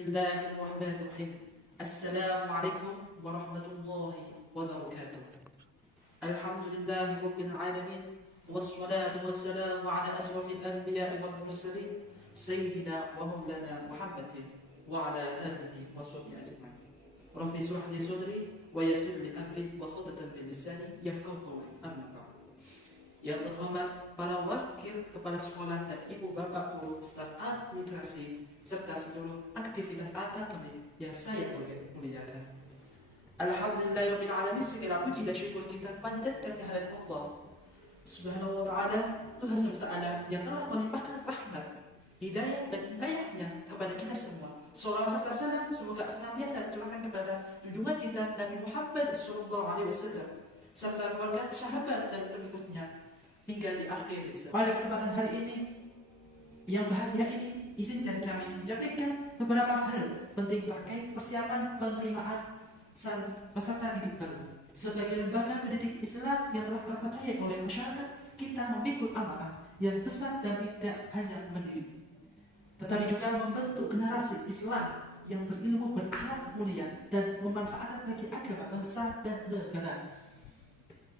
Bismillahirrahmanirrahim. Assalamualaikum warahmatullahi wabarakatuh. Alhamdulillahi rabbil alamin. Wassalatu wassalamu ala asrafil anbiya'i wal mursalin sayyidina wa maulana Muhammadin wa ala alihi wa sahbihi ajma'in. Rabbi shrah li sadri wa yassir li amri wa khuddatan min lisani yafqahu qawli. Amma ba'd. Yang terhormat para wakil kepala sekolah dan ibu bapak guru, staf administrasi serta seluruh aktivitas akademik yang saya muliakan. Alhamdulillahirabbil alamin, segala puji dan syukur kita panjatkan kehadirat Allah Subhanahu wa taala, Tuhan semesta alam yang telah melimpahkan rahmat, hidayah dan inayahnya kepada kita semua. Salawat serta salam semoga senantiasa tercurahkan kepada junjungan kita Nabi Muhammad SAW serta keluarga, sahabat dan pengikutnya hingga di akhir zaman. Pada kesempatan hari ini yang bahagia ini, izinkan kami menyampaikan beberapa hal penting terkait persiapan penerimaan peserta didik baru. Sebagai lembaga pendidik Islam yang telah terpercaya oleh masyarakat, kita memikul amanah yang besar dan tidak hanya mendidik, tetapi juga membentuk generasi Islam yang berilmu, berakhlak mulia, dan memanfaatkan bagi agama, bangsa, dan negara.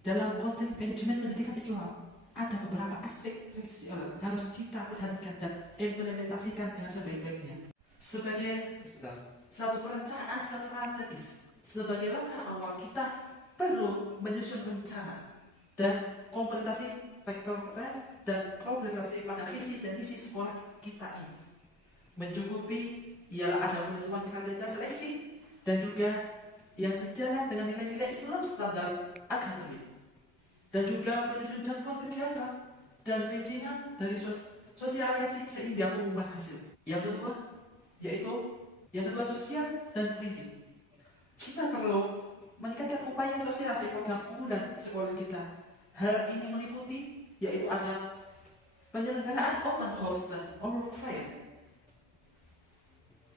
Dalam konteks manajemen pendidikan Islam, ada beberapa aspek krusial harus kita perhatikan dan implementasikan dengan sebaik-baiknya. Sebagai satu perencanaan strategis, sebagai langkah awal kita perlu menyusun rencana dan kompletasi faktor dan kompletasi pada visi dan misi sekolah kita ini. Mencukupi ialah ada penentuan kriteria seleksi dan juga yang sejalan dengan nilai-nilai Islam standar akademik, dan juga menyusun jadwal kegiatan dan perizinan dari sosialisasi sehingga pengumuman hasil. Yang kedua sosial dan perizinan. Kita perlu meningkatkan upaya sosialisasi program unggulan sekolah kita. Hal ini meliputi yaitu ada penyelenggaraan open house dan open profile,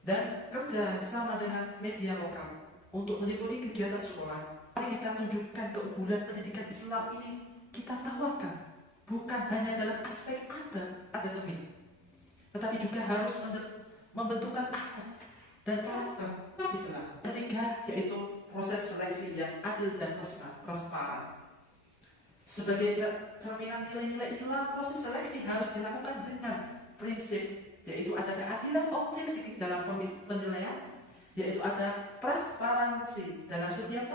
dan kerja sama dengan media lokal untuk meliputi kegiatan sekolah. Mari kita tunjukkan keunggulan pendidikan Islam ini kita tawarkan bukan hanya dalam aspek akademik, tetapi juga harus membentukkan akhlak dan karakter Islam. Ketiga yaitu proses seleksi yang adil dan transparan. Sebagai cerminan nilai-nilai Islam, proses seleksi harus dilakukan dengan prinsip yaitu ada keadilan objektif dalam penilaian, yaitu ada transparansi dalam setiap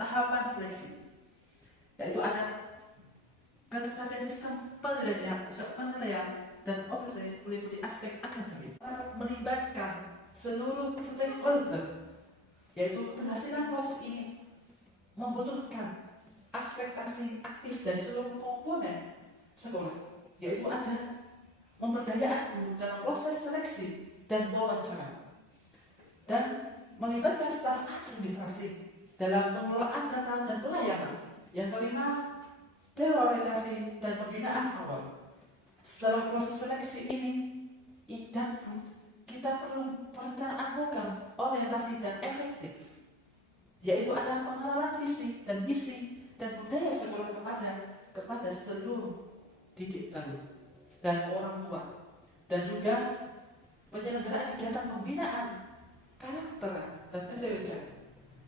tahapan seleksi, yaitu ada ketercapaian sistem penilaian dan objektif meliputi aspek akademik, melibatkan seluruh stakeholder, yaitu keberhasilan proses ini membutuhkan aspek aktif dari seluruh komponen sekolah, yaitu ada pemberdayaan guru dalam proses seleksi dan wawancara, dan melibatkan staf administrasi dalam pengelolaan data dan pelayanan. Yang kelima, teoritisasi dan pembinaan awal. Setelah proses seleksi ini kita perlu perencanaan program orientasi dan efektif, yaitu ada pengenalan visi dan misi dan budaya sekolah kepada seluruh didik baru dan orang tua, dan juga penyelenggaraan kegiatan pembinaan karakter dan kerja,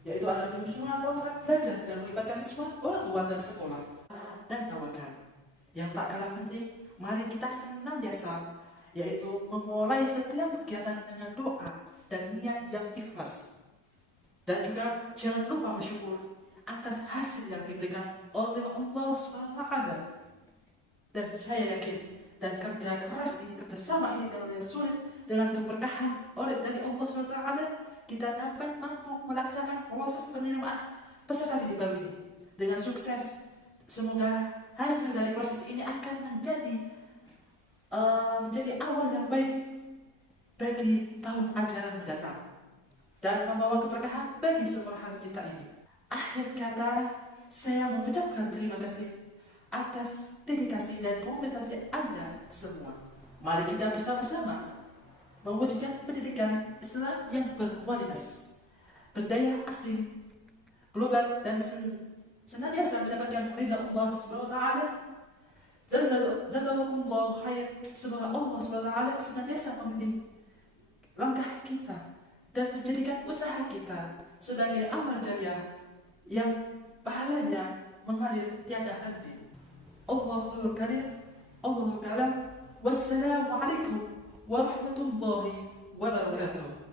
yaitu ada penyusunan kontrak belajar dan melibatkan siswa, orang tua, dan sekolah dan kawan-kawan. Yang tak kalah penting, mari kita senantiasa yaitu memulai setiap kegiatan dengan doa dan niat yang ikhlas, dan juga jangan lupa bersyukur atas hasil yang diberikan oleh Allah SWT. Dan saya yakin dan kerja keras ini, kerjasama ini dengan sulit dengan keberkahan dari Allah SWT, kita dapat mampu melaksanakan proses penerimaan peserta didik baru ini dengan sukses. Semoga hasil dari proses ini akan menjadi awal yang baik bagi tahun ajaran mendatang dan membawa keberkahan bagi sekolah kita ini. Akhir kata, saya mengucapkan terima kasih atas dedikasi dan komunitas Anda semua. Mari kita bersama-sama mewujudkan pendidikan Islam yang berkualitas, berdaya asing, global, dan senantiasa mendapatkan ridha Allah SWT. Jazakumullah khair. Semoga Allah SWT senantiasa membimbing langkah kita dan menjadikan usaha kita sebagai amal jariah yang pahalanya mengalir tiada henti. Allahul Karim, Allahul Kalam. Wassalamualaikum warahmatullahi wabarakatuh.